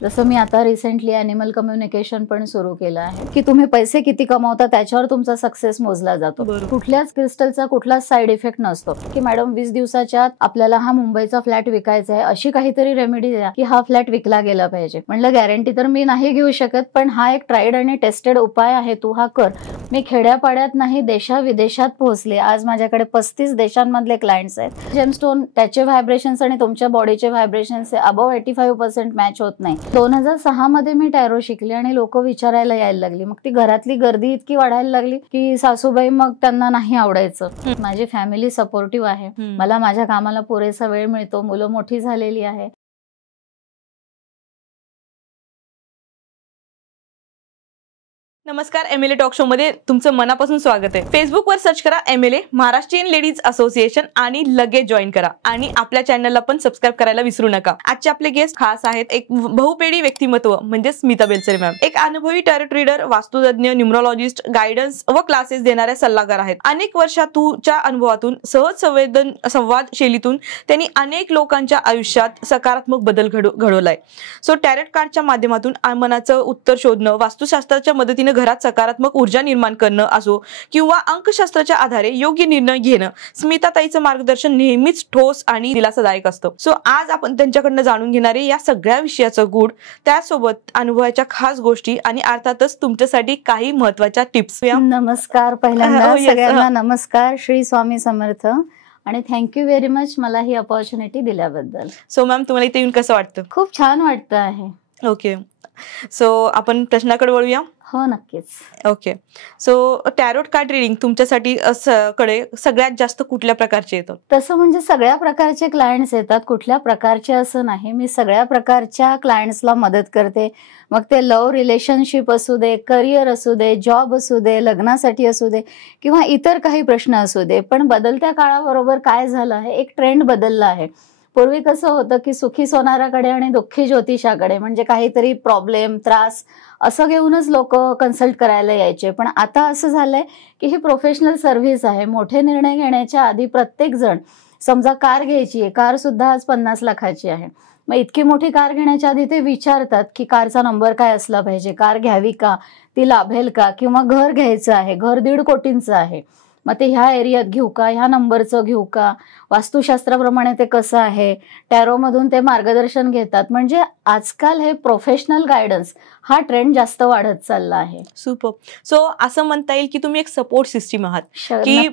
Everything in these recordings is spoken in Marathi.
जसं मी आता रिसेंटली ॲनिमल कम्युनिकेशन पण सुरू केलं आहे की तुम्ही पैसे किती कमावता त्याच्यावर तुमचा सक्सेस मोजला जातो. कुठल्याच क्रिस्टलचा कुठलाच साईड इफेक्ट नसतो की मॅडम 20 दिवसाच्या आत आपल्याला हा मुंबईचा फ्लॅट विकायचा आहे, अशी काहीतरी रेमेडी द्या की हा फ्लॅट विकला गेला पाहिजे. म्हणलं गॅरंटी तर मी नाही घेऊ शकत, पण हा एक ट्राईड आणि टेस्टेड उपाय आहे, तू हा कर. मी खेड्यापाड्यात नाही देशाविदेशात पोहोचले. आज माझ्याकडे 35 देशांमधले क्लायंट्स आहेत. जेमस्टोन त्याचे व्हायब्रेशन्स आणि तुमच्या बॉडीचे व्हायब्रेशन्स अबव 85% मॅच होत नाही. 2006 मध्ये मी टॅरो शिकले आणि लोक विचारायला यायला लागली. मग ती घरातली गर्दी इतकी वाढायला लागली की सासूबाई मग त्यांना नाही आवडायचं. माझी फॅमिली सपोर्टिव्ह आहे, मला माझ्या कामाला पुरेसा वेळ मिळतो, मुलं मोठी झालेली आहे. नमस्कार, MLA टॉक शो मध्ये तुमचं मनापासून स्वागत आहे. फेसबुकवर सर्च करा MLA महाराष्ट्रीयन लेडीज असोसिएशन आणि लगेच जॉईन करा. आणि आपल्या चॅनलला पण सबस्क्राईब करायला विसरू नका. आजचे आपले गेस्ट खास आहेत, एक बहुपेडी व्यक्तिमत्व म्हणजे स्मिता बेलसरे मॅम. एक अनुभवी टॅरो रीडर, वास्तुतज्ञ, न्यूमरोलॉजिस्ट, गायडन्स व क्लासेस देणाऱ्या सल्लागार आहेत. अनेक वर्षातूच्या अनुभवातून, सहज संवाद शैलीतून त्यांनी अनेक लोकांच्या आयुष्यात सकारात्मक बदल घडवलाय. सो टॅरोट कार्डच्या माध्यमातून मनाचं उत्तर शोधणं, वास्तुशास्त्राच्या मदतीने घरात सकारात्मक ऊर्जा निर्माण करणं असो किंवा अंकशास्त्राच्या आधारे योग्य निर्णय घेणं, स्मिताताईचं मार्गदर्शन नेहमीच ठोस आणि दिलासादायक असतं. सो आज आपण त्यांच्याकडनं जाणून घेणारे या सगळ्या विषयाचं गूढ, त्यासोबत अनुभवाच्या खास गोष्टी आणि अर्थातच तुमच्यासाठी काही महत्त्वाच्या टिप्स. नमस्कार, पहिल्यांदा सगळ्यांना नमस्कार. श्री स्वामी समर्थ आणि थँक्यू व्हेरी मच मला ही अपॉर्च्युनिटी दिल्याबद्दल. सो मॅम, तुम्हाला इथे येऊन कसं वाटतं? खूप छान वाटतं आहे. ओके, सो आपण प्रश्नाकडे वळूया. हो, नक्कीच. Okay, so tarot card reading तुमच्यासाठी कडे सगळ्यात जास्त कुठल्या प्रकारचे येतं? तसं म्हणजे सगळ्या प्रकारचे क्लायंट्स येतात, कुठल्या प्रकारचे असं नाही. मी सगळ्या प्रकारच्या क्लायंट्सला मदत करते. मग ते लव्ह रिलेशनशिप असू दे, करिअर असू दे, जॉब असू दे, लग्नासाठी असू दे किंवा इतर काही प्रश्न असू दे. पण बदलत्या काळाबरोबर काय झालं आहे, एक ट्रेंड बदलला आहे. पूर्वी कसं होतं की सुखी सोनाराकडे आणि दुःखी ज्योतिषाकडे, म्हणजे काहीतरी प्रॉब्लेम, त्रास असं घेऊनच लोक कन्सल्ट करायला यायचे. पण आता असं झालंय की ही प्रोफेशनल सर्व्हिस आहे. मोठे निर्णय घेण्याच्या आधी प्रत्येक जण, समजा कार घ्यायची आहे, कार सुद्धा आज 50 लाखाची आहे. मग इतकी मोठी कार घेण्याच्या आधी ते विचारतात की कारचा नंबर काय असला पाहिजे, कार घ्यावी का, ती लाभेल का, किंवा घर घ्यायचं आहे, घर 1.5 कोटींचं आहे, मग ते ह्या एरियात घेऊ का, ह्या नंबरचं घेऊ का, वास्तुशास्त्राप्रमाणे ते कसं आहे, टॅरोमधून ते मार्गदर्शन घेतात. म्हणजे आजकाल हे प्रोफेशनल गायडन्स हा ट्रेंड जास्त वाढत चालला आहे. सुपर. सो असं म्हणता येईल की तुम्ही एक सपोर्ट सिस्टीम आहात की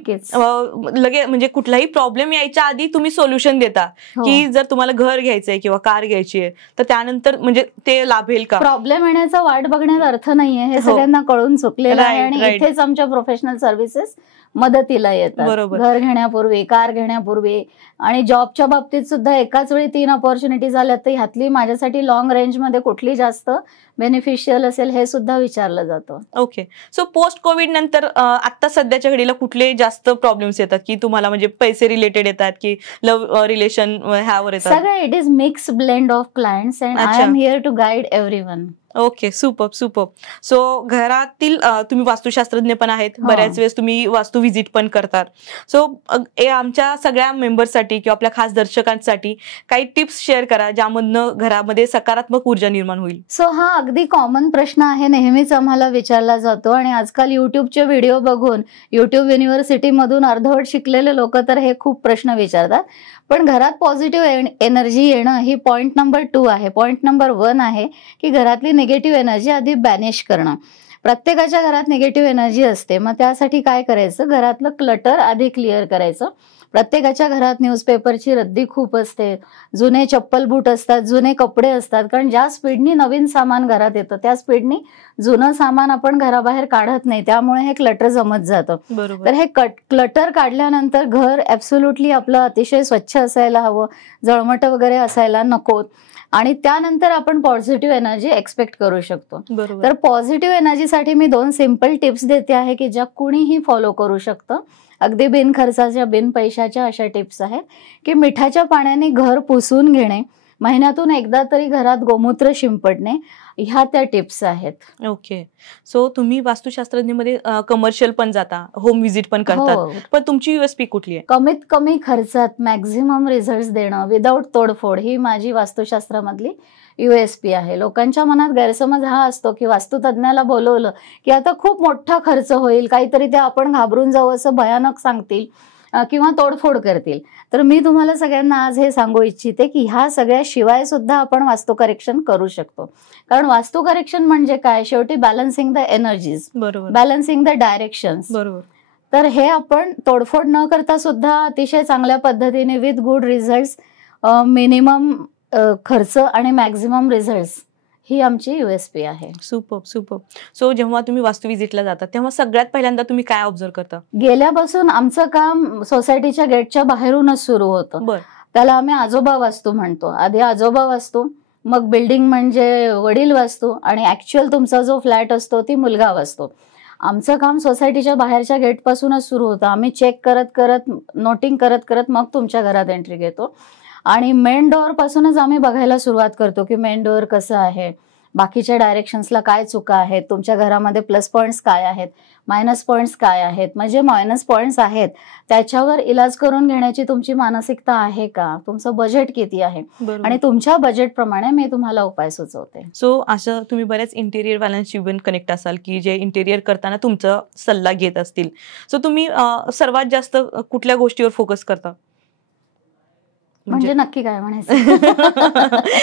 लगे म्हणजे कुठलाही प्रॉब्लेम यायच्या आधी तुम्ही सोल्युशन देता. की जर तुम्हाला घर घ्यायचंय किंवा कार घ्यायची आहे तर त्यानंतर म्हणजे ते लाभेल का. प्रॉब्लेम येण्याचा वाट बघण्यात अर्थ नाहीये, हे सगळ्यांना कळून चुकलेलं आहे. आणि इथेच आमच्या प्रोफेशनल सर्व्हिसेस मदतीला येतात. घर घेण्यापूर्वी, कार घेण्यापूर्वी आणि जॉबच्या बाबतीत सुद्धा एकाच वेळी 3 अपॉर्च्युनिटीज आल्यात, तर ह्यातली माझ्यासाठी लॉंग रेंज मध्ये कुठली जास्त बेनिफिशियल असेल हे सुद्धा विचारलं जातं. ओके, सो पोस्ट कोविड नंतर आता सध्याच्या घडीला कुठले जास्त प्रॉब्लेम्स येतात की तुम्हाला, म्हणजे पैसे रिलेटेड येतात की लव्ह रिलेशन ह्यावर येतात? सगळं it is mix blend of clients and I am here to guide everyone. Okay, super super. So घरातील तुम्ही वास्तुशास्त्रज्ञ पण आहेत, बऱ्याच वेळेस तुम्ही वास्तू व्हिजिट पण करतात. सो आमच्या सगळ्या मेंबर्ससाठी किंवा आपल्या खास दर्शकांसाठी काही टिप्स शेअर करा ज्यामधनं घरामध्ये सकारात्मक ऊर्जा निर्माण होईल. सो हा अगदी कॉमन प्रश्न आहे, नेहमीच आम्हाला विचारला जातो. आणि आजकाल युट्यूबचे व्हिडिओ बघून, युट्यूब युनिव्हर्सिटीमधून अर्धवट शिकलेले लोक तर हे खूप प्रश्न विचारतात. पण घरात पॉझिटिव्ह एनर्जी येणं ही पॉइंट नंबर 2 आहे. पॉइंट नंबर 1 आहे की घरातली निगेटिव्ह एनर्जी आधी बॅनिश करणं. प्रत्येकाच्या घरात निगेटिव्ह एनर्जी असते. मग त्यासाठी काय करायचं, घरातलं क्लटर आधी क्लिअर करायचं. प्रत्येकाच्या घरात न्यूजपेपरची रद्दी खूप असते, जुने चप्पल बूट असतात, जुने कपडे असतात. कारण ज्या स्पीडनी नवीन सामान घरात येतं त्या स्पीडनी जुनं सामान आपण घराबाहेर काढत नाही, त्यामुळे हे क्लटर जमत जातं. तर हे क्लटर काढल्यानंतर घर ऍब्सोल्युटली आपलं अतिशय स्वच्छ असायला हवं, जळमट वगैरे असायला नकोत. आणि त्यानंतर आपण पॉझिटिव्ह एनर्जी एक्सपेक्ट करू शकतो. तर पॉझिटिव्ह एनर्जीसाठी मी 2 सिंपल टिप्स देते आहे की ज्या कुणीही फॉलो करू शकतं. अगदी बिन खर्चाच्या, बिन पैशाच्या अशा टिप्स आहेत की मिठाच्या पाण्याने घर पुसून घेणे, महिन्यातून एकदा तरी घरात गोमूत्र शिंपडणे, ह्या त्या टिप्स आहेत. ओके. सो तुम्ही वास्तुशास्त्रज्ञमध्ये कमर्शियल पण जाता, होम व्हिजिट पण करतात, हो. पण तुमची युएसपी कुठली आहे? कमीत कमी खर्चात मॅक्झिमम रिझल्ट देणं विदाऊट तोडफोड, ही माझी वास्तुशास्त्रामधली USP आहे. लोकांच्या मनात गैरसमज हा असतो की वास्तुतज्ञाला बोलवलं की आता खूप मोठा खर्च होईल, काहीतरी ते आपण घाबरून जाऊ असं भयानक सांगतील किंवा तोडफोड करतील. तर मी तुम्हाला सगळ्यांना आज हे सांगू इच्छिते की ह्या सगळ्या शिवाय सुद्धा आपण वास्तू करेक्शन करू शकतो. कारण वास्तू करेक्शन म्हणजे काय, शेवटी बॅलन्सिंग द एनर्जीज, बरोबर, बॅलन्सिंग द डायरेक्शन्स. बरोबर. तर हे आपण तोडफोड न करता सुद्धा अतिशय चांगल्या पद्धतीने विथ गुड रिझल्ट्स, मिनिमम खर्च आणि मॅक्झिमम रिझल्ट्स, ही आमची USP आहे. Super super. सो जेव्हा तुम्ही वास्तू व्हिजिटला जाता तेव्हा सगळ्यात पहिल्यांदा तुम्ही काय ऑब्झर्व करता? गेल्यापासून आमचं काम सोसायटीच्या गेटच्या बाहेरूनच सुरू होतं. बर. त्याला आम्ही आजोबा वास्तू म्हणतो. आधी आजोबा वास्तू, मग बिल्डिंग म्हणजे वडील वास्तू, आणि ऍक्च्युअल तुमचा जो फ्लॅट असतो ती मुलगा वास्तू. आमचं काम सोसायटीच्या बाहेरच्या गेटपासूनच सुरू होतं. आम्ही चेक करत करत, नोटिंग करत करत मग तुमच्या घरात एंट्री घेतो. आणि मेन डोअर पासूनच आम्ही बघायला सुरुवात करतो की मेन डोअर कसं आहे, बाकीच्या डायरेक्शन्सला काय चुका आहेत, तुमच्या घरामध्ये प्लस पॉइंट्स काय आहेत, मायनस पॉइंट्स काय आहेत. म्हणजे मायनस पॉइंट्स आहेत त्याच्यावर इलाज करून घेण्याची तुमची मानसिकता आहे का, तुमचं बजेट किती आहे, आणि तुमच्या बजेटप्रमाणे मी तुम्हाला उपाय सुचवते. सो असं तुम्ही बऱ्याच इंटेरियर वाल्यांशी पण कनेक्ट असाल की जे इंटेरियर करताना तुमचा सल्ला घेत असतील. सो तुम्ही सर्वात जास्त कुठल्या गोष्टीवर फोकस करता? म्हणजे नक्की काय म्हणायचं?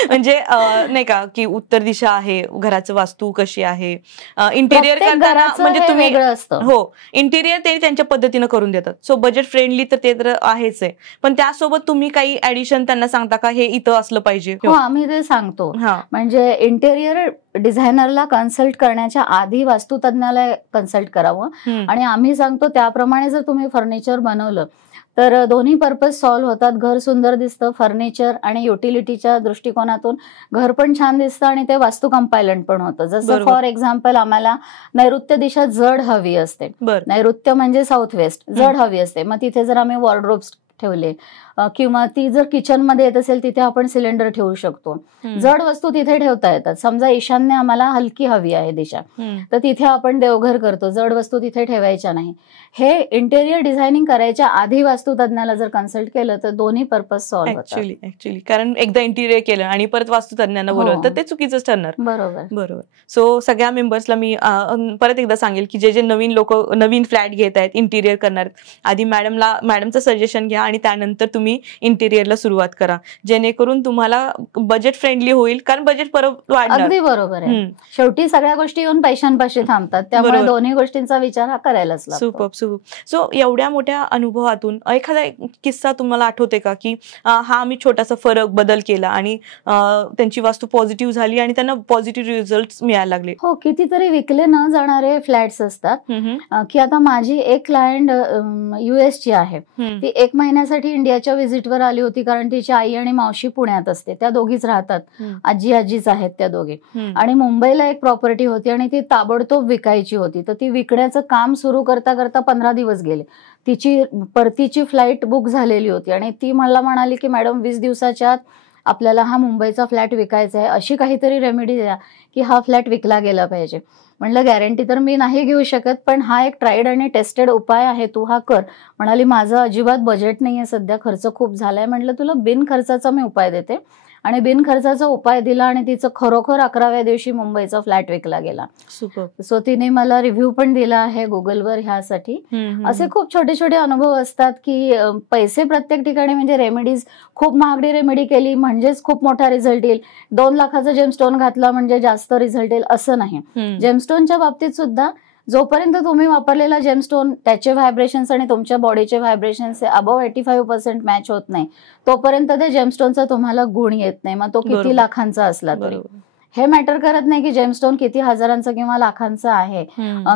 म्हणजे नाही का की उत्तर दिशा आहे, घराचं वास्तू कशी आहे, इंटेरियर करताना म्हणजे तुम्ही वेगळं असतं. हो, इंटेरियर ते त्यांच्या पद्धतीनं करून देतात. सो बजेट फ्रेंडली तर ते तर आहेच आहे, पण त्यासोबत तुम्ही काही ऍडिशन त्यांना सांगता का, हे इथं असलं पाहिजे? हो, आम्ही ते सांगतो. म्हणजे इंटेरियर डिझायनरला कन्सल्ट करण्याच्या आधी वास्तुतज्ञाला कन्सल्ट करावं, आणि आम्ही सांगतो त्याप्रमाणे जर तुम्ही फर्निचर बनवलं तर दोन्ही पर्पज सॉल्व्ह होतात. घर सुंदर दिसतं, फर्निचर आणि युटिलिटीच्या दृष्टिकोनातून घर पण छान दिसतं, आणि ते वास्तू कंपायलंट पण होतं. जसं फॉर एक्झाम्पल आम्हाला नैऋत्य दिशा जड हवी असते, नैऋत्य म्हणजे साऊथ वेस्ट, जड हवी असते. मग तिथे जर आम्ही वॉर्डरोब्स ठेवले किंवा ती जर किचन मध्ये येत असेल तिथे आपण सिलेंडर ठेवू शकतो. जड वस्तू तिथे ठेवता येतात. समजा ईशान्य आम्हाला हलकी हवी आहे दिशा, तर तिथे आपण देवघर करतो, जड वस्तू तिथे ठेवायच्या नाही. हे इंटेरियर डिझायनिंग करायच्या आधी वास्तुतज्ञाला जर कन्सल्ट केलं तर दोन्ही पर्पज सॉल्व्ह होतात. ऍक्च्युअली कारण एकदा इंटेरियर केलं आणि परत वास्तुतज्ञांना बोलवलं तर ते चुकीचंच ठरणार. बरोबर. सो सगळ्या मेंबर्सला मी परत एकदा सांगेल की जे जे नवीन लोक नवीन फ्लॅट घेत आहेत, इंटेरियर करणार, आधी मॅडमचं सजेशन घ्या आणि त्यानंतर तुम्ही इंटेरियरला सुरुवात करा, जेणेकरून तुम्हाला बजेट फ्रेंडली होईल. कारण बजेट परत वाढणार. अगदी बरोबर आहे. शेवटी सगळ्या गोष्टी येऊन पैशांपाशी थांबतात, त्यामुळे दोन्ही गोष्टींचा विचार हा करायलाच लागतो. Super super. सो एवढ्या मोठ्या अनुभवातून एखादा किस्सा तुम्हाला आठवते का की हा आम्ही छोटासा फरक बदल केला आणि त्यांची वास्तू पॉझिटिव्ह झाली आणि त्यांना पॉझिटिव्ह रिझल्ट मिळायला लागले? हो, कितीतरी विकले न जाणारे फ्लॅट्स असतात. की आता माझी एक क्लायंट US ची आहे, ती 1 महिन्यासाठी इंडियाच्या व्हिजिटवर आली होती, कारण तिची आई आणि मावशी पुण्यात असते, त्या दोघीच राहतात, आजीच आहेत त्या दोघी. आणि मुंबईला एक प्रॉपर्टी होती आणि ती ताबडतोब विकायची होती. तर ती विकण्याचं काम सुरू करता करता 15 दिवस गेले. तिची परतीची फ्लाईट बुक झालेली होती आणि ती मला म्हणाली की मॅडम 20 दिवसाच्या आत आपल्याला हा मुंबईचा फ्लॅट विकायचा आहे, अशी काहीतरी रेमेडी द्या की हा फ्लॅट विकला गेला पाहिजे. म्हणलं गॅरंटी तर मी नाही घेऊ शकत, पण हा एक ट्राईड आणि टेस्टेड उपाय आहे, तू हा कर. म्हणाली माझं अजिबात बजेट नाहीये सध्या, खर्च खूप झालाय. म्हटलं तुला बिनखर्चाचा मी उपाय देते, आणि बिनखर्चाचा उपाय दिला आणि तिचं खरोखर 11व्या दिवशी मुंबईचा फ्लॅट विकला गेला. सो तिने मला रिव्ह्यू पण दिला आहे गुगलवर ह्यासाठी. असे खूप छोटे छोटे अनुभव असतात की पैसे प्रत्येक ठिकाणी, म्हणजे रेमेडीज खूप महागडी रेमेडी केली म्हणजेच खूप मोठा रिझल्ट येईल, 2 लाखाचा जेमस्टोन घातला म्हणजे जास्त रिझल्ट येईल असं नाही. जेमस्टोनच्या बाबतीत सुद्धा जोपर्यंत तुम्ही वापरलेला जेमस्टोन त्याचे व्हायब्रेशन्स आणि तुमच्या बॉडीचे व्हायब्रेशन्स अबव 85% मॅच होत नाही, तोपर्यंत ते जेमस्टोनचा तुम्हाला गुण येत नाही, मग तो किती लाखांचा असला तरी. हे मॅटर करत नाही की जेमस्टोन किती हजारांचा किंवा लाखांचा आहे,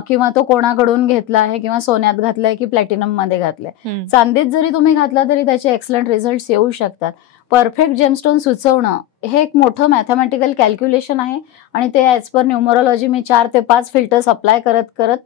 किंवा तो कोणाकडून घेतला आहे, किंवा सोन्यात घातलाय की प्लॅटिनम मध्ये घातलाय. चांदीत जरी तुम्ही घातला तरी त्याचे एक्सलंट रिझल्ट येऊ शकतात. परफेक्ट जेमस्टोन सुचवणं हे एक मोठं मॅथमॅटिकल कॅल्क्युलेशन आहे, आणि ते ॲज पर न्यूमरोलॉजी मी 4 ते 5 फिल्टर्स अप्लाय करत करत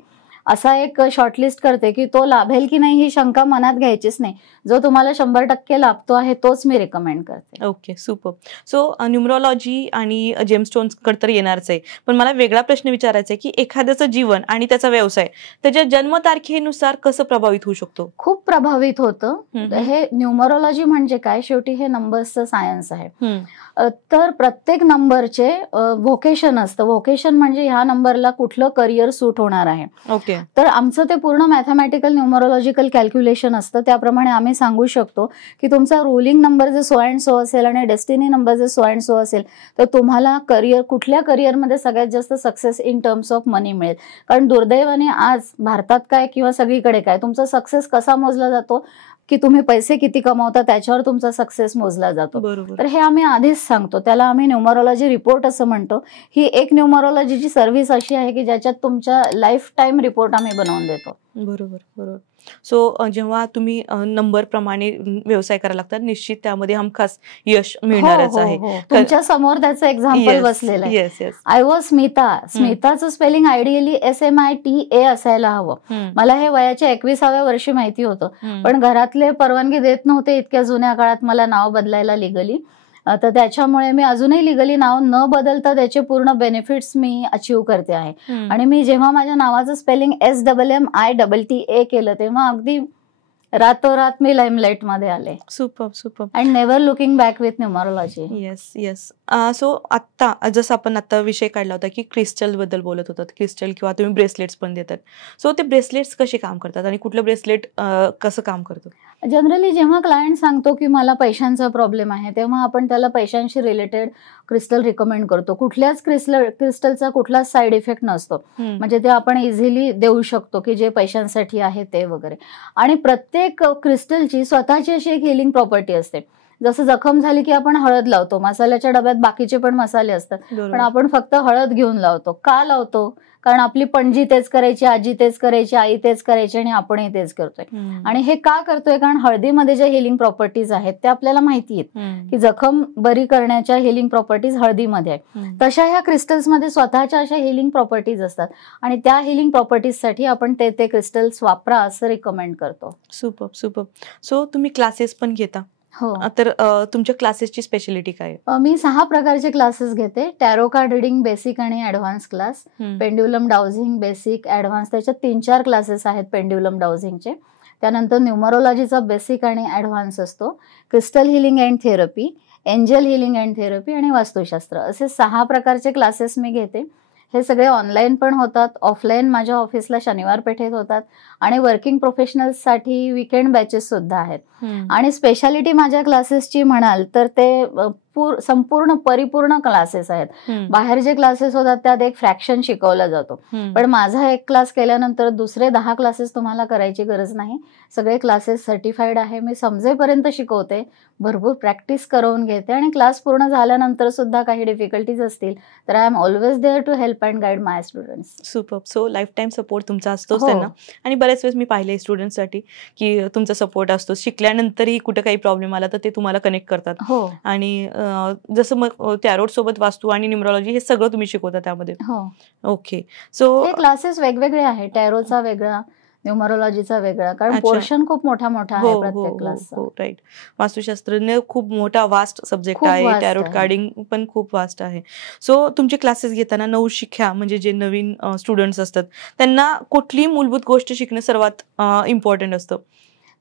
असा एक शॉर्टलिस्ट करते की तो लाभेल की नाही ही शंका मनात घ्यायचीच नाही. जो तुम्हाला 100% लाभतो आहे तोच मी रेकमेंड करते. Okay, super. सो न्यूमरोलॉजी आणि जेमस्टोन्स कडे तर येणारच आहे, पण मला वेगळा प्रश्न विचारायचा आहे की एखाद्याचं जीवन आणि त्याचा व्यवसाय त्याच्या जन्मतारखेनुसार कसं प्रभावित होऊ शकतो? खूप प्रभावित होतं. हे न्यूमरोलॉजी म्हणजे काय, शेवटी हे नंबर्सचं सायन्स आहे. तर प्रत्येक नंबरचे व्होकेशन असतं. व्होकेशन म्हणजे ह्या नंबरला कुठलं करिअर सूट होणार आहे. ओके. तर आमचं ते पूर्ण मॅथमॅटिकल न्यूमरोलॉजिकल कॅल्क्युलेशन असतं. त्याप्रमाणे आम्ही सांगू शकतो की तुमचा रुलिंग नंबर जर सो अँड सो असेल आणि डेस्टिनी नंबर जर सो अँड सो असेल तर तुम्हाला कुठल्या करिअरमध्ये सगळ्यात जास्त सक्सेस इन टर्म्स ऑफ मनी मिळेल. कारण दुर्दैवाने आज भारतात काय किंवा सगळीकडे काय, तुमचा सक्सेस कसा मोजला जातो की तुम्ही पैसे किती कमावता त्याच्यावर तुमचा सक्सेस मोजला जातो. तर हे आम्ही आधीच सांगतो. त्याला आम्ही न्यूमरोलॉजी रिपोर्ट असं म्हणतो. ही एक न्यूमरोलॉजीची सर्व्हिस अशी आहे की ज्याच्यात तुमच्या लाईफ टाईम रिपोर्ट आम्ही बनवून देतो. बरोबर बरोबर. सो जेव्हा तुम्ही नंबर प्रमाणे व्यवसाय करायला लागतात, निश्चित त्यामध्ये हमखास यश मिळणारच आहे. तुमच्या समोर त्याचं एक्झाम्पल बसलेलं आहे. I was Smita. स्मिताचं स्पेलिंग आयडियली SMITA असायला हवं. मला हे वयाच्या 21व्या वर्षी माहिती होतं, पण घरातले परवानगी देत नव्हते इतक्या जुन्या काळात मला नाव बदलायला लिगली. तर त्याच्यामुळे मी अजूनही लिगली नाव न बदलता त्याचे पूर्ण बेनिफिट्स मी अचीव्ह करते आहे. आणि मी जेव्हा माझ्या नावाचं स्पेलिंग SMMITTA केलं तेव्हा अगदी रातोरात मी लाईमलाईट मध्ये आले. Super super. And never looking back with numerology. Yes yes. So आता जसं आपण आता विषय काढला होता की क्रिस्टल बद्दल बोलत होतात, क्रिस्टल किंवा तुम्ही ब्रेसलेट्स पण देतात. सो ते ब्रेसलेट्स कसे काम करतात आणि कुठलं ब्रेसलेट कसं काम करतं? जनरली जेव्हा क्लायंट सांगतो की मला पैशांचा प्रॉब्लेम आहे तेव्हा आपण त्याला पैशांशी रिलेटेड क्रिस्टल रिकमेंड करतो. कुठल्याच क्रिस्टलचा कुठलाच साईड इफेक्ट नसतो. म्हणजे ते आपण इझिली देऊ शकतो की जे पैशांसाठी आहे ते वगैरे. आणि प्रत्येक क्रिस्टलची स्वतःची अशी एक हिलिंग प्रॉपर्टी असते. जसं जखम झाली की आपण हळद लावतो. मसाल्याच्या डब्यात बाकीचे पण मसाले असतात, पण आपण फक्त हळद घेऊन लावतो. का लावतो? कारण आपली पणजी तेच करायची, आजी तेच करायची, आई तेच करायची आणि आपणही तेच करतोय. आणि हे का करतोय? कारण हळदीमध्ये ज्या हिलिंग प्रॉपर्टीज आहेत त्या आपल्याला माहिती आहेत की जखम बरी करण्याच्या हिलिंग प्रॉपर्टीज हळदीमध्ये आहेत. तशा ह्या क्रिस्टल्समध्ये स्वतःच्या अशा हिलिंग प्रॉपर्टीज असतात आणि त्या हिलिंग प्रॉपर्टीजसाठी आपण ते क्रिस्टल्स वापरा असं रिकमेंड करतो. Super super. सो तुम्ही क्लासेस पण घेता? हो. तर तुमच्या क्लासेसची स्पेशालिटी काय? मी 6 प्रकारचे क्लासेस घेते. टॅरो कार्ड रिडिंग बेसिक आणि advance class, pendulum dowsing basic advance, त्याच्यात 3-4 क्लासेस आहेत पेंड्युलम डाउझिंगचे. त्यानंतर न्यूमरोलॉजीचा बेसिक आणि ऍडव्हान्स असतो, crystal healing and therapy, angel healing and therapy आणि वास्तुशास्त्र, असे 6 प्रकारचे क्लासेस मी घेते. हे सगळे ऑनलाईन पण होतात, ऑफलाईन माझ्या ऑफिसला शनिवार पेठेत होतात आणि वर्किंग प्रोफेशनल्ससाठी वीकेंड बॅचेस सुद्धा आहेत. आणि स्पेशालिटी माझ्या क्लासेसची म्हणाल तर ते संपूर्ण परिपूर्ण क्लासेस आहेत. बाहेर जे क्लासेस होतात त्यात एक फ्रॅक्शन शिकवला जातो, पण माझा एक क्लास केल्यानंतर दुसरे 10 क्लासेस तुम्हाला करायची गरज नाही. सगळे क्लासेस सर्टिफाईड आहे. मी समजेपर्यंत शिकवते, भरपूर प्रॅक्टिस करून घेते आणि क्लास पूर्ण झाल्यानंतर सुद्धा काही डिफिकल्टीज असतील तर I am always there to help and guide my students. Super. So life time support तुमचा असतोच त्यांना. आणि बऱ्याच वेळेस मी पाहिले स्टुडंटसाठी की तुमचा सपोर्ट असतो, शिकल्यानंतरही कुठे काही प्रॉब्लेम आला तर ते तुम्हाला कनेक्ट करतात. आणि जसं मग टॅरोट सोबत वास्तू आणि न्यूमरोलॉजी हे सगळं तुम्ही शिकवता त्यामध्ये? ओके. सो क्लासेस वेगवेगळे आहेत, टॅरोचा वेगळा, न्यूमरोलॉजीचा वेगळा, कारण पोर्शन खूप मोठा आहे प्रत्येक क्लासचा. राईट. वास्तुशास्त्र खूप मोठा वास्ट सब्जेक्ट आहे, टॅरोट कार्डिंग पण खूप वास्ट आहे. सो तुमचे क्लासेस घेताना नवशिख्या म्हणजे जे नवीन स्टुडंट्स असतात त्यांना कुठली मूलभूत गोष्ट शिकणं सर्वात इम्पॉर्टंट असतं?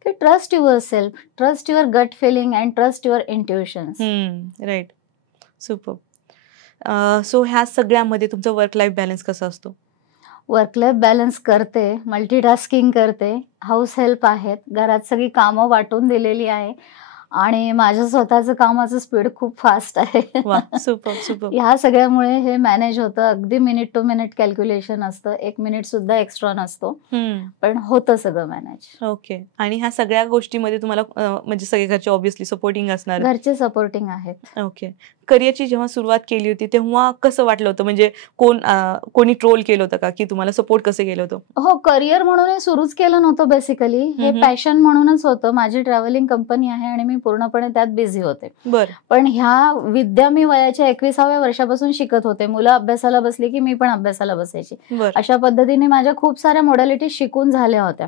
Trust your self, trust your gut feeling and trust your intuitions. Right. Super. So ह्या सगळ्यामध्ये तुमचं वर्क लाईफ बॅलन्स कसा असतो? वर्क लाईफ बॅलन्स करते, मल्टीटास्किंग करते, हाऊस हेल्प आहेत, घरात सगळी कामं वाटून दिलेली आहे आणि माझ्या स्वतःचं कामाचं स्पीड खूप फास्ट आहे. Super super. ह्या सगळ्यामुळे हे मॅनेज होतं. अगदी मिनिट टू मिनिट कॅल्क्युलेशन असतं, 1 मिनिट सुद्धा एक्स्ट्रा नसतो, पण होतं सगळं मॅनेज. ओके. आणि ह्या सगळ्या गोष्टीमध्ये तुम्हाला म्हणजे सगळे घरचे ऑब्व्हियसली सपोर्टिंग असणार? घरचे सपोर्टिंग आहेत. ओके. करिअरची जेव्हा सुरुवात केली होती तेव्हा कसं वाटलं होतं, म्हणजे कोणी ट्रोल केलं होतं का, की तुम्हाला सपोर्ट कसं केलं होतं? हो, करिअर म्हणून हे सुरूच केलं नव्हतं बेसिकली, हे पॅशन म्हणूनच होतं. माझी ट्रॅव्हलिंग कंपनी आहे आणि मी पूर्णपणे त्यात बिझी होते. बरं. पण ह्या विद्या मी वयाच्या 21व्या वर्षापासून शिकत होते. मुलं अभ्यासाला बसली की मी पण अभ्यासाला बसायची. अशा पद्धतीने माझ्या खूप साऱ्या मॉडॅलिटी शिकून झाल्या होत्या.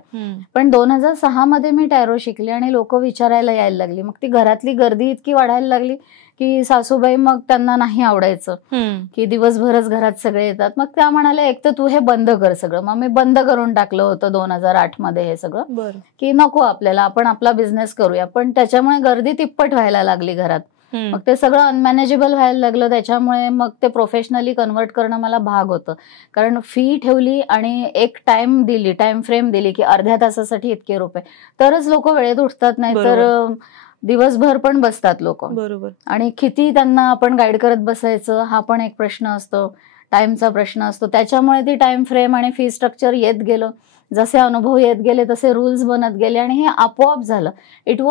पण 2006 मध्ये मी टॅरो शिकले आणि लोक विचारायला यायला लागली. मग ती घरातली गर्दी इतकी वाढायला लागली की सासूबाई मग त्यांना नाही आवडायचं की दिवसभरच घरात सगळे येतात. मग त्या म्हणाल्या एक तर तू हे बंद कर सगळं. मग मी बंद करून टाकलं होतं 2008 मध्ये हे सगळं, की नको आपल्याला, आपण आपला बिझनेस करूया. पण त्याच्यामुळे गर्दी तिप्पट व्हायला लागली घरात. मग ते सगळं अनमॅनेजेबल व्हायला लागलं. त्याच्यामुळे मग ते प्रोफेशनली कन्वर्ट करणं मला भाग होतं. कारण फी ठेवली आणि एक टाइम फ्रेम दिली की अर्ध्या तासासाठी इतके रुपये, तरच लोक वेळेत उठतात. नाही तर दिवसभर पण बसतात लोक. बरोबर. आणि किती त्यांना आपण गाईड करत बसायचं हा पण एक प्रश्न असतो, टाइमचा प्रश्न असतो. त्याच्यामुळे ती टाइम फ्रेम आणि फी स्ट्रक्चर येत गेलं. जसे अनुभव येत गेले तसे रूल्स बनत गेले आणि हे आपोआप झालं. It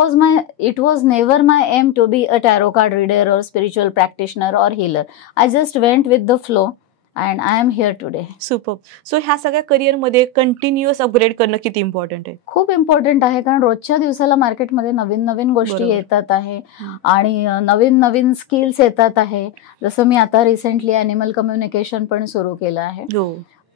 was never my aim to be a tarot card reader और स्पिरिच्युअल प्रॅक्टिशनर और healer. I just went with the flow and I am here today. Super. So ह्या सगळ्या करिअरमध्ये कंटिन्युअस अपग्रेड करणं किती इम्पॉर्टंट आहे? खूप इम्पॉर्टंट आहे, कारण रोजच्या दिवसाला मार्केटमध्ये नवीन नवीन गोष्टी येतात आहे आणि नवीन नवीन स्किल्स येतात आहे. जसं मी आता रिसेंटली ॲनिमल कम्युनिकेशन पण सुरू केलं आहे.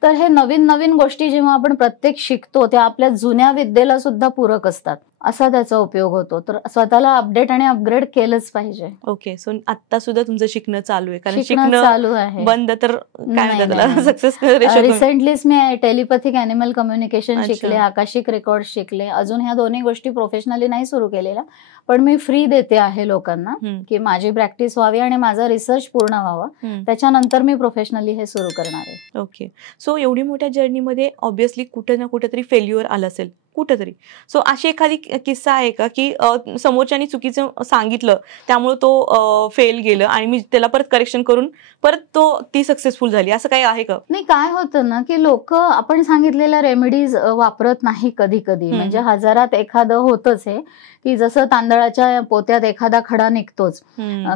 तर हे नवीन नवीन गोष्टी जेव्हा आपण प्रत्येक शिकतो त्या आपल्या जुन्या विद्येला सुद्धा पूरक असतात, असा त्याचा उपयोग होतो. तर स्वतःला अपडेट आणि अपग्रेड केलंच पाहिजे. ओके. सो आता सुद्धा तुमचं शिकणं चालू आहे? कारण शिकणं चालू आहे, बंद तर काय म्हणतात त्याला, सक्सेस. रिसेंटलीच मी टेलिपॅथिक ॲनिमल कम्युनिकेशन शिकले, आकाशिक रेकॉर्ड शिकले. अजून ह्या दोन्ही गोष्टी प्रोफेशनली नाही सुरू केलेल्या, पण मी फ्री देते आहे लोकांना की माझी प्रॅक्टिस व्हावी आणि माझा रिसर्च पूर्ण व्हावा. त्याच्यानंतर मी प्रोफेशनली हे सुरू करणार आहे. ओके. सो एवढी मोठ्या जर्नीमध्ये ऑब्व्हियसली कुठे ना कुठेतरी फेल्युअर आलं असेल कुठेतरी. सो अशी एखादी किस्सा आहे का की समोरच्यानी चुकीचं सांगितलं त्यामुळे तो फेल गेलं आणि मी त्याला परत करेक्शन करून परत ती सक्सेसफुल झाली, असं काही आहे का? नाही, काय होतं ना की लोक आपण सांगितलेल्या रेमेडीज वापरत नाही कधी कधी. म्हणजे हजारात एखादं होतच हे की जसं तांदळाच्या पोत्यात एखादा खडा निघतोच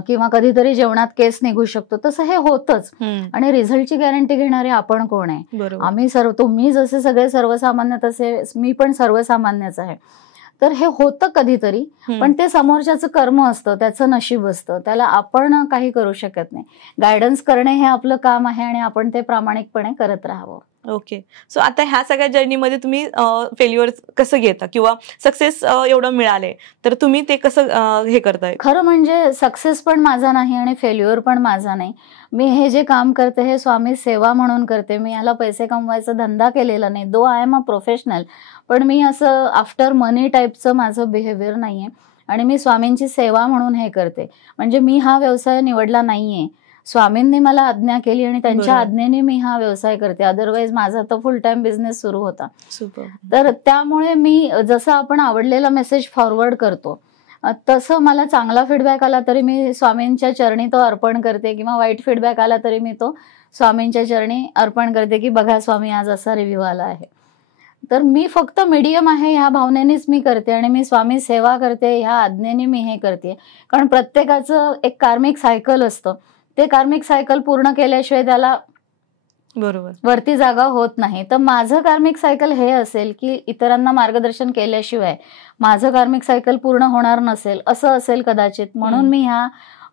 किंवा कधीतरी जेवणात केस निघू शकतो, तसं हे होतच. आणि रिझल्टची गॅरंटी घेणारे आपण कोण आहे? तुम्ही जसे सगळे सर्वसामान्य तसे मी पण सर्वसामान्यच आहे. तर हे होतं कधीतरी, पण ते समोरच्याचं कर्म असतं, त्याचं नशीब असतं, त्याला आपण काही करू शकत नाही. गायडन्स करणे हे आपलं काम आहे आणि आपण ते प्रामाणिकपणे करत राहावं. ओके. सो आता ह्या सगळ्या जर्नीमध्ये तुम्ही फेल्युअर कसं घेता किंवा सक्सेस एवढं मिळाले तर तुम्ही ते कसं हे करताय? खरं म्हणजे सक्सेस पण माझा नाही आणि फेल्युअर पण माझा नाही. मी हे जे काम करते हे स्वामी सेवा म्हणून करते. मी याला पैसे कमवायचा धंदा केलेला नाही. दो आय एम अ प्रोफेशनल, पण मी असं आफ्टर मनी टाईपचं माझं बिहेवियर नाहीये आणि मी स्वामींची सेवा म्हणून हे करते. म्हणजे मी हा व्यवसाय निवडला नाहीये, स्वामींनी मला आज्ञा केली आणि त्यांच्या आज्ञेने मी हा व्यवसाय करते. अदरवाईज माझा तर फुल टाइम बिझनेस सुरू होता. तर त्यामुळे मी जसं आपण आवडलेला मेसेज फॉरवर्ड करतो तसं मला चांगला फीडबॅक आला तरी मी स्वामींच्या चरणी तो अर्पण करते, किंवा वाईट फीडबॅक आला तरी मी तो स्वामींच्या चरणी अर्पण करते की बघा स्वामी आज असा रिव्ह्यू आला आहे. तर मी फक्त मीडियम आहे ह्या भावनेनेच मी करते आणि मी स्वामी सेवा करते ह्या आज्ञेने मी हे करते. कारण प्रत्येकाचं एक कार्मिक सायकल असतं, ते कार्मिक सायकल पूर्ण केल्याशिवाय त्याला वरती जागा होत नाही. तर माझं कार्मिक सायकल हे असेल की इतरांना मार्गदर्शन केल्याशिवाय माझं कार्मिक सायकल पूर्ण होणार नसेल, असं असेल कदाचित, म्हणून मी ह्या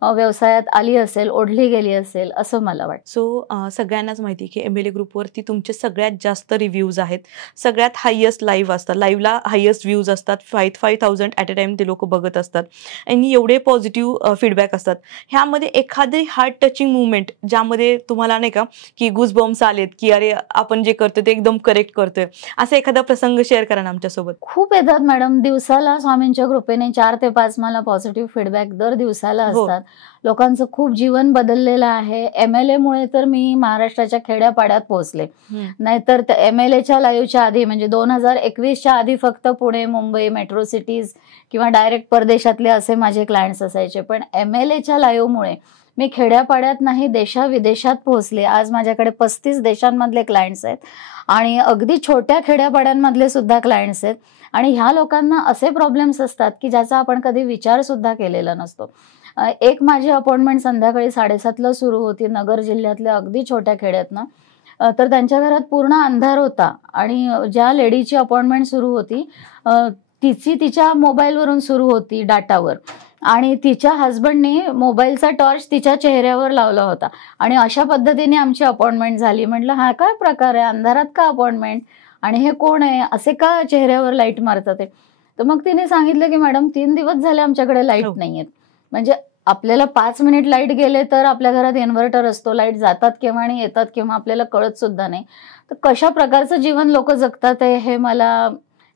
व्यवसायात आली असेल, ओढली गेली असेल असं मला वाटतं. सो सगळ्यांनाच माहिती की MLA ग्रुपवरती तुमचे सगळ्यात जास्त रिव्ह्यूज आहेत, सगळ्यात हायेस्ट लाईव्ह असतात, लाईव्हला हायेस्ट व्ह्यूज असतात, 5,000 ॲट अ टाइम ते लोक बघत असतात आणि एवढे पॉझिटिव्ह फीडबॅक असतात. ह्यामध्ये एखादी हार्ट टचिंग मुवमेंट ज्यामध्ये तुम्हाला नाही का की गुजबम्स आलेत की अरे आपण जे करतोय ते एकदम करेक्ट करतोय, असा एखादा प्रसंग शेअर करा ना आमच्यासोबत. खूप येतात मॅडम, दिवसाला स्वामींच्या कृपेने 4 ते 5 मला पॉझिटिव्ह फीडबॅक दर दिवसाला असतात. लोकांचं खूप जीवन बदललेलं आहे. MLA मुळे तर मी महाराष्ट्राच्या खेड्यापाड्यात पोहोचले. नाहीतर MLAच्या लाईव्हच्या आधी म्हणजे 2021च्या आधी फक्त पुणे, मुंबई, मेट्रो सिटीज किंवा डायरेक्ट परदेशातले असे माझे क्लायंट्स असायचे. पण MLAच्या लाईव्हमुळे मी खेड्यापाड्यात नाही देशाविदेशात पोहोचले. आज माझ्याकडे 35 देशांमधले क्लायंट्स आहेत आणि अगदी छोट्या खेड्यापाड्यांमधले सुद्धा क्लायंट्स आहेत. आणि ह्या लोकांना असे प्रॉब्लेम्स असतात की ज्याचा आपण कधी विचार सुद्धा केलेला नसतो. एक माझी अपॉइंटमेंट संध्याकाळी 7:30ला सुरू होती, नगर जिल्ह्यातल्या अगदी छोट्या खेड्यातनं. तर त्यांच्या घरात पूर्ण अंधार होता आणि ज्या लेडीची अपॉइंटमेंट सुरू होती तिची तिच्या मोबाईलवरून सुरू होती डाटावर, आणि तिच्या हस्बंडने मोबाईलचा टॉर्च तिच्या चेहऱ्यावर लावला होता आणि अशा पद्धतीने आमची अपॉइंटमेंट झाली. म्हटलं हा काय प्रकार आहे, अंधारात का अपॉइंटमेंट, आणि हे कोण आहे, असे का चेहऱ्यावर लाईट मारतात ते. तर मग तिने सांगितलं की मॅडम 3 दिवस झाले आमच्याकडे लाईट नाहीयेत. म्हणजे आपल्याला 5 मिनिट लाईट गेले तर आपल्या घरात इन्व्हर्टर असतो, लाईट जातात केव्हा आणि येतात केव्हा आपल्याला कळत सुद्धा नाही. तर कशा प्रकारचं जीवन लोक जगतात आहे हे मला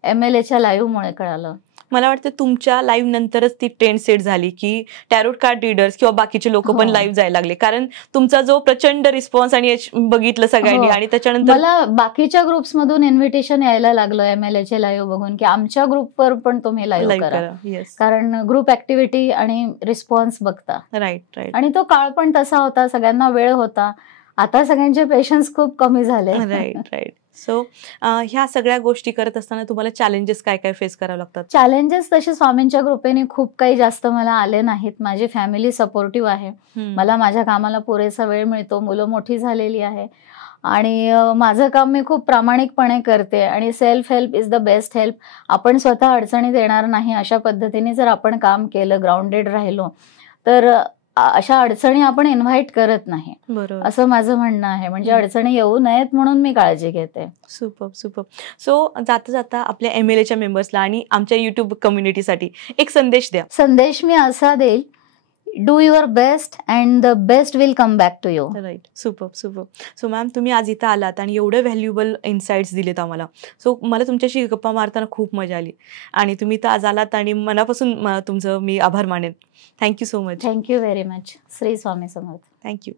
MLAच्या लाईव्हमुळे कळालं. मला वाटतं तुमच्या लाईव्ह नंतरच ती ट्रेंड सेट झाली की टॅरोट कार्ड रीडर्स किंवा बाकीचे लोक पण लाईव्ह जायला लागले, कारण तुमचा जो प्रचंड रिस्पॉन्स आणि बघितलं सगळ्यांनी. आणि त्याच्यानंतर मला बाकीच्या ग्रुप्स मधून इन्व्हिटेशन यायला लागलं MLAचे लाईव्ह बघून की आमच्या ग्रुपवर पण तुम्ही लाईव्ह करा, कारण ग्रुप ऍक्टिव्हिटी आणि रिस्पॉन्स बघता. राईट. आणि तो काळ पण तसा होता, सगळ्यांना वेळ होता. आता सगळ्यांचे पेशन्स खूप कमी झाले. राईट. सो ह्या सगळ्या गोष्टी करत असताना तुम्हाला चॅलेंजेस काय काय फेस करावं लागतात? चॅलेंजेस तसे स्वामींच्या कृपेने खूप काही जास्त मला आले नाहीत. माझी फॅमिली सपोर्टिव्ह आहे, मला माझ्या कामाला पुरेसा वेळ मिळतो, मुलं मोठी झालेली आहे आणि माझं काम मी खूप प्रामाणिकपणे करते. आणि self help is the best help. आपण स्वतः अडचणीत येणार नाही अशा पद्धतीने जर आपण काम केलं, ग्राउंडेड राहिलो, तर अशा अडचणी आपण इन्व्हाइट करत नाही, असं माझं म्हणणं आहे. म्हणजे अडचणी येऊ नयेत म्हणून मी काळजी घेते. सुपर. सो जाता जाता आपल्या MLAच्या मेंबर्सला आणि आमच्या युट्यूब कम्युनिटीसाठी एक संदेश द्या. संदेश मी असा देईल, do your best and the best will come back to you. Right. Super. So ma'am, तुम्ही आज इथं आलात आणि एवढं व्हॅल्युएबल इन्साइट्स दिलेत आम्हाला. सो मला तुमच्याशी गप्पा मारताना खूप मजा आली आणि तुम्ही इथं आज आलात आणि मनापासून तुमचं मी आभार मानेन. Thank you so much. Thank you very much. Shri Swami Samarth. Thank you.